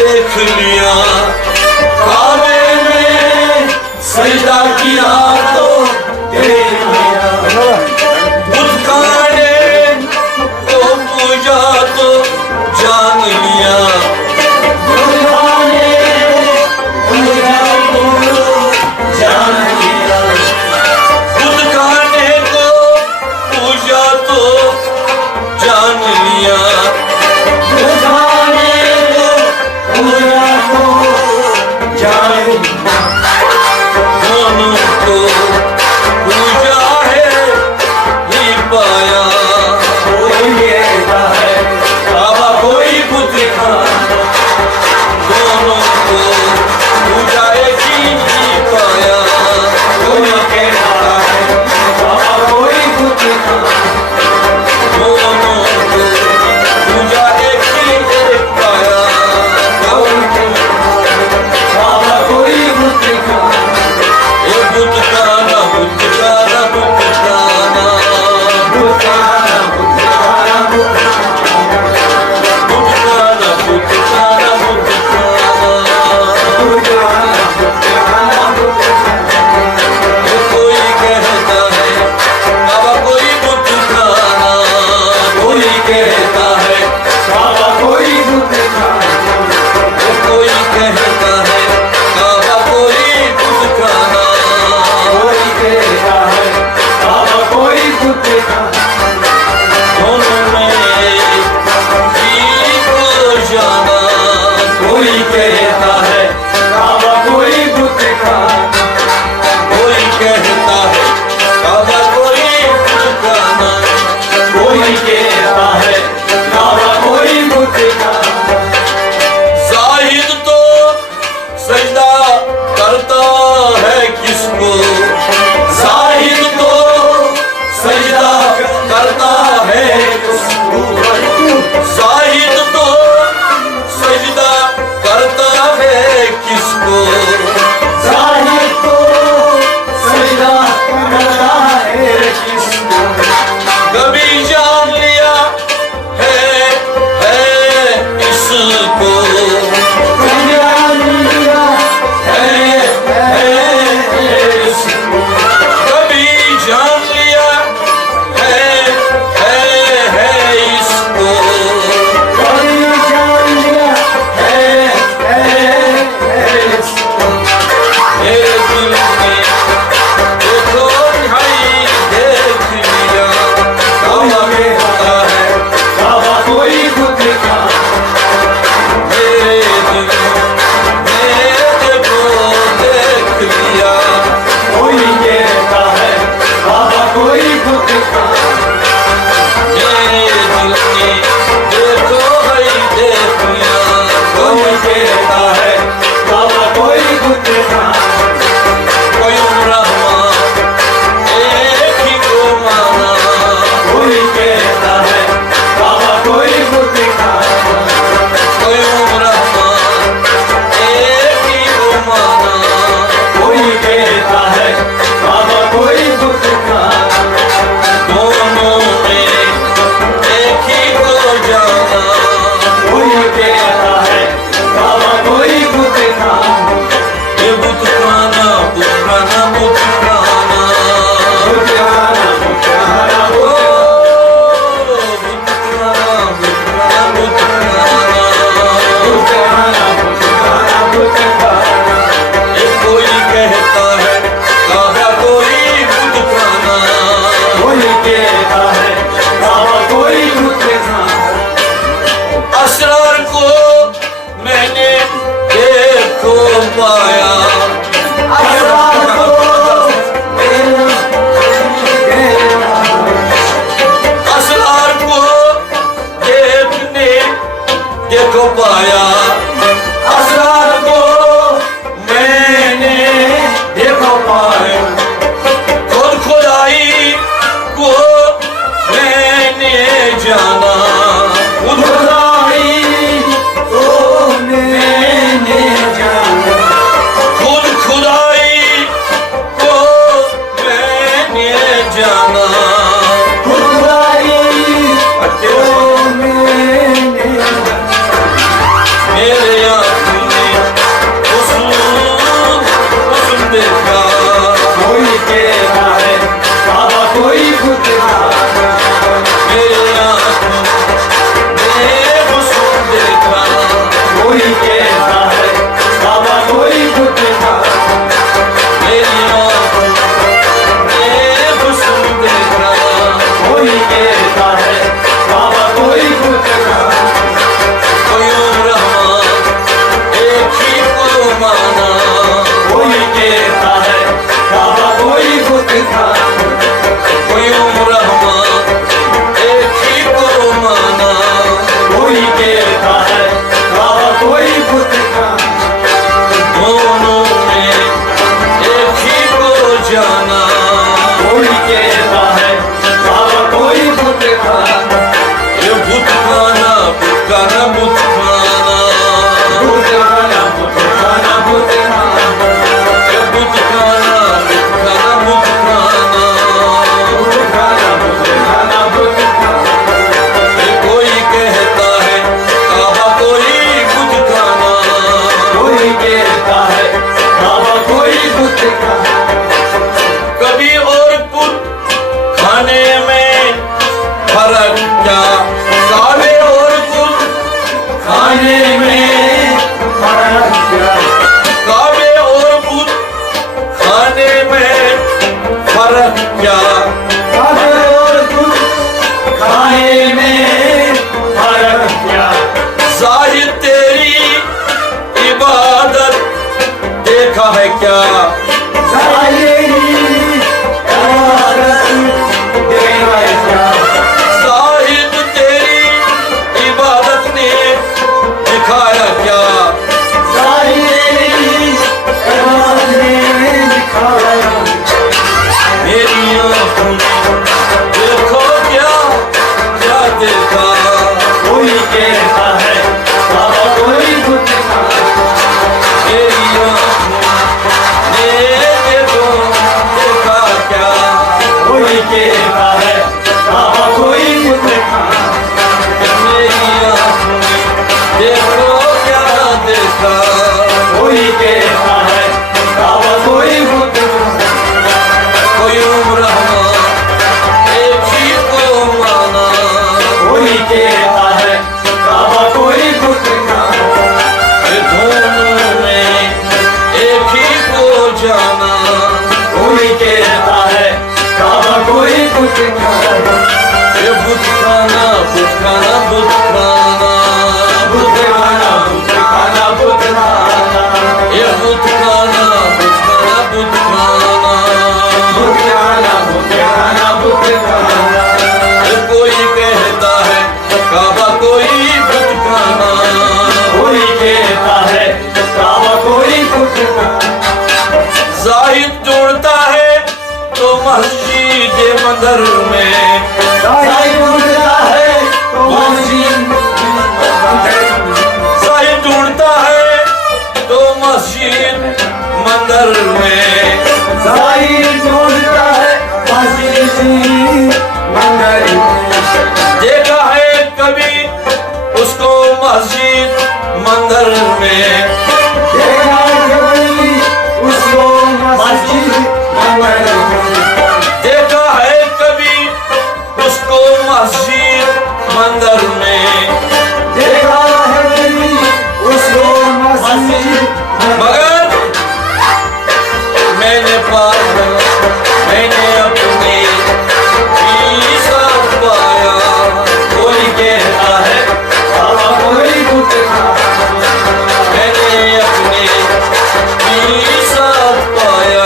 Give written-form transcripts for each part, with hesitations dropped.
देख लिया, काबे में सजदा किया तो देख लिया, बुत खाने को पूजा तो जान लिया, बुत खाने पूजा को जान लिया, बुत खाने को पूजा तो जान लिया, बुत खाने को पूजा तो जान लिया, दोनों को पूजा है ही पाया, कोई कहता है बाबा कोई बुत खाना, दोनों को पूजा एक ही पाया, कोई कहता है बाबा कोई बुत खाना, दोनों को पूजा एक ही पाया, कोई कहता है बाबा कोई बुत खाना, ये बुत खाना बुत खाना बुत खाना बुत खाना बुत खाना बुत खाना बुत खाना बुत खाना बुत खाना, कोई कहता है बाबा कोई बुत खाना, कोई कहता है बाबा कोई बुत खाना, कोई कहता है बाबा कोई बुत खाना, कोई कहता है बाबा कोई बुत खाना, दोनों में जी को जाना, कोई कहता है बाबा कोई बुत खाना, कोई कहता है बाबा कोई बुत खाना, कोई कहता है बाबा कोई बुत खाना, जाहिद तो सजदा करता है किसको, जाहिद तो सजदा करता है किसको, जाहिद तो सजदा करता है किसको, जाहिद तो सजदा करता है किसको, कभी जान लिया है इसको, कभी जान लिया है इसको, कभी जान लिया है इसको, कभी जान लिया है इसको, मेरे दिल में देखो भाई देख लिया, बाबा कहता है बाबा कोई बुत खाना, मेरे दिल में देखो देख लिया, कोई कहता है बाबा कोई बुत खाना, मेरे दिल में देखो भाई देख लिया, कोई कहता है बाबा कोई बुत खाना, कोई रहमान एक ही को माना, कोई कहता है बाबा कोई बुत खाना, कोई रहमान एक ही को माना, कोई कहता है बाबा कोई बुत खाना, दोनों में एक ही को जाना, कोई कहता है बाबा कोई बुत खाना, ये बुत खाना बुत खाना बुत खाना बुत खाना बुत खाना बुत खाना बुत खाना बुत खाना बुत खाना बुत खाना, ये कोई कहता है बाबा कोई बुत खाना, कोई कहता है बाबा कोई बुत खाना, असरार को मैंने देखो पाया, असरार को असरार को देखो पाया, असरार को मैंने देखो पाया, खुद खुदाई को मैंने जाना, खुद खुदाई को मैंने जाना, खुद खुदाई को मैंने जाना, खुद खुदाई को मैंने जाना, मेरे क्या साहिब तेरी इबादत ने दिखाया क्या मेरी आंखों ने देखो क्या क्या देखा कोई कहता है बाबा कोई गुटखा मेरी आंखों ने देखो देखा क्या कोई कहता है बाबा कोई गुटखा मेरी आंखों ने देखो क्या देखा कोई कहता है बाबा कोई गुटखा कोई उम्र एक ही को माना कोई कहता है बाबा कोई गुटखा ये दोनों में एक ही को जाना कोई कहता है बाबा कोई गुटखा ये बुत खाना बुत खाना बुत खाना बुत खाना बुत खाना बुत खाना ये बुत खाना बुत खाना बुत खाना बुत खाना बुत खाना बुत खाना ये कोई कहता है काबा कोई बुत खाना कोई कहता है बाबा कोई गुटखा जाहिद जोड़ता है तो मस्जिद मंदिर में साईं ढूंढता है तो मस्जिद जाहिद ढूंढता है तो मस्जिद मंदिर में साईं ढूंढता है मस्जिद मंदिर देखा है कभी उसको मस्जिद मंदिर में देखा कभी उसको मस्जिद मंदिर देखा है कभी उसको मस्जिद मंदिर में देखा है कभी उसको मस्जिद मगर मैंने पाया मैंने अपने साथ पाया कोई कहता है बाबा कोई गुटखा मैंने अपने साथ पाया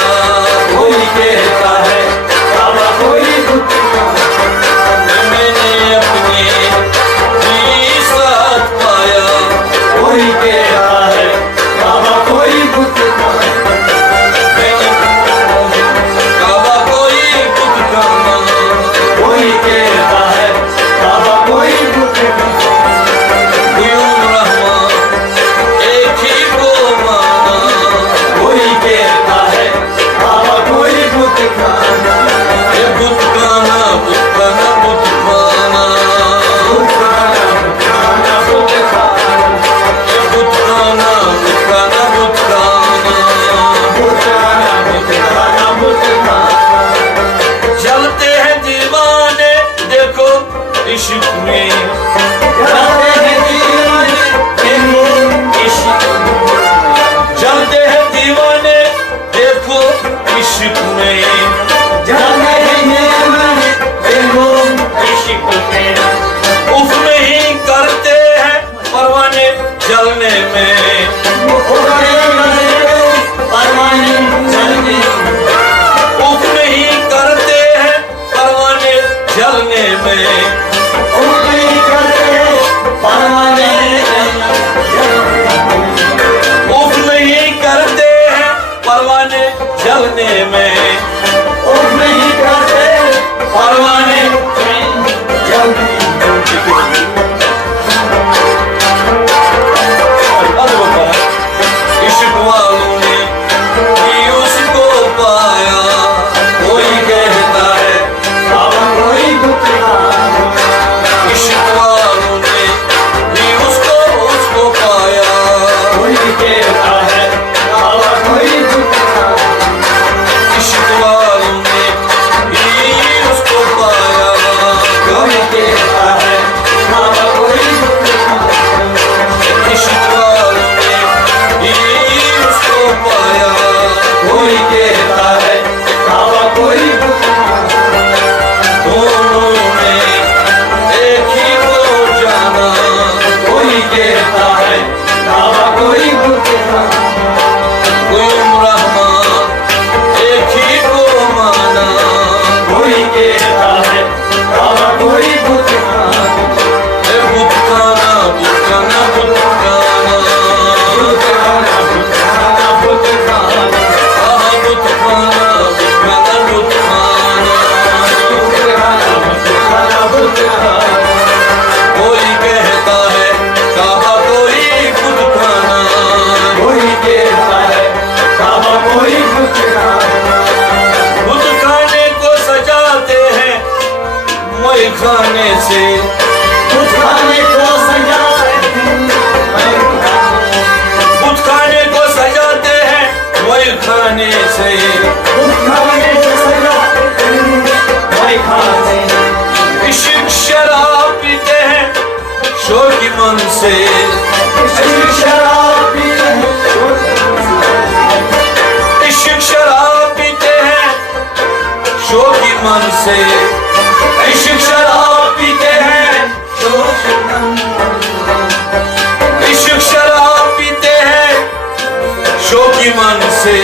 कोई कहता है बाबा कोई गुटखा मैंने अपने साथ पाया कोई कहता है बाबा कोई गुटखा मैंने काबा कोई बुत खाना कोई कहता है बाबा कोई गुटखा एक ही को माना कोई कहता है बाबा कोई गुटखा ये बुत खाना बुत खाना बुत खाना गुटखाना गुटखाना गुटखा ये बुत खाना बुत खाना बुत खाना गुटखाना गुटखाना गुटखा चलते हैं दीवाने देखो इश्क में जाते हैं दीवाने तेरे इश्क चलते हैं दीवाने देखो इश्क में जाते हैं दीवाने तेरे इश्क में उफ नहीं करते हैं परवाने जलने में परवाने चलने उफ नहीं करते हैं परवाने जलने में उंगली करते परवाने उफ नहीं करते हैं परवाने जलने में उफ नहीं करते परवाने जल्दी से बुत खाने को सजाते बुत खाने को सजाते हैं वही खाने से बुत खाने को सजाते वही खाने इश्क शराब पीते हैं शौकी मन से इश्क शराब पीते हैं इश्क शराब पीते हैं शौकी मन से इश्क शराब पीते हैं इश्क शराब पीते हैं शौकी मन से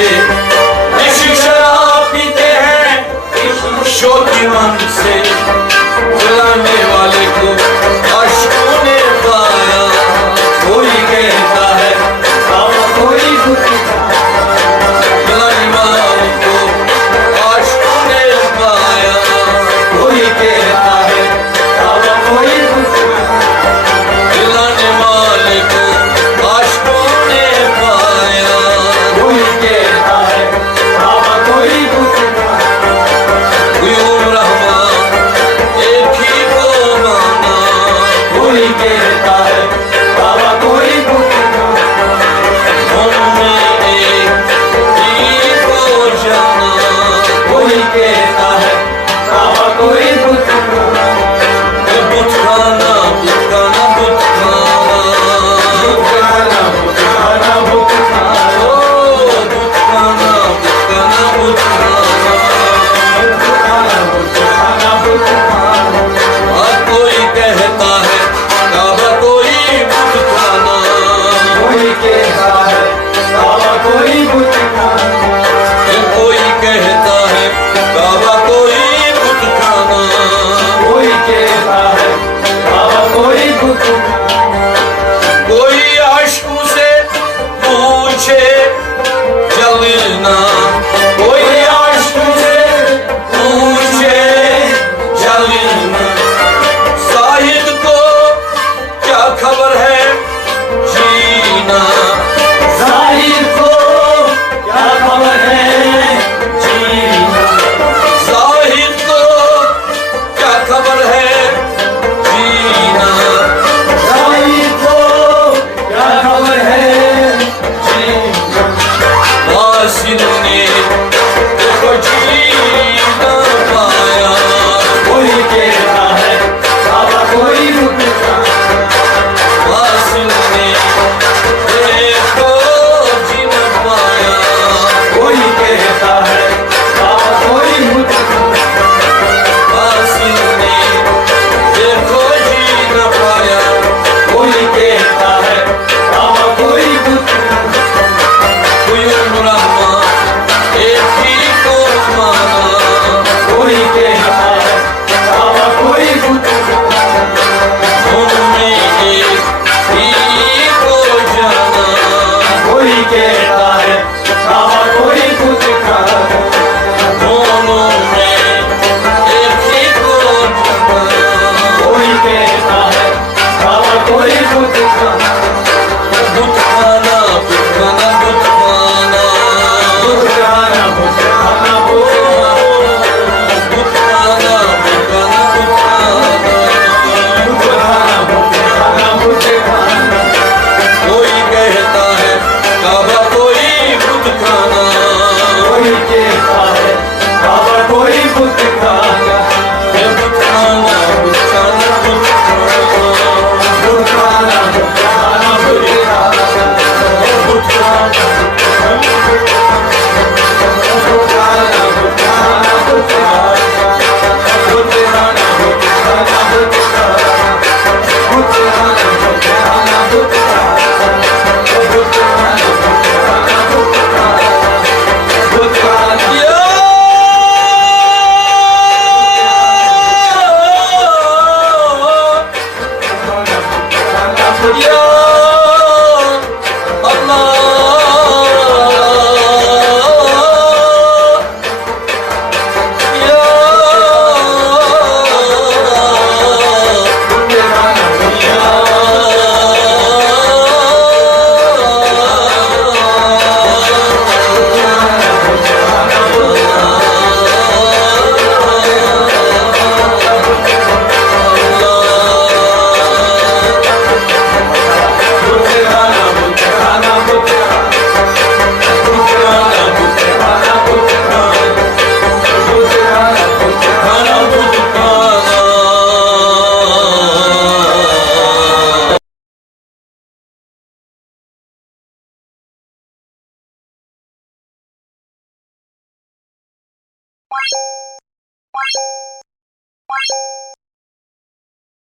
इश्क शराब पीते हैं शौकी मन से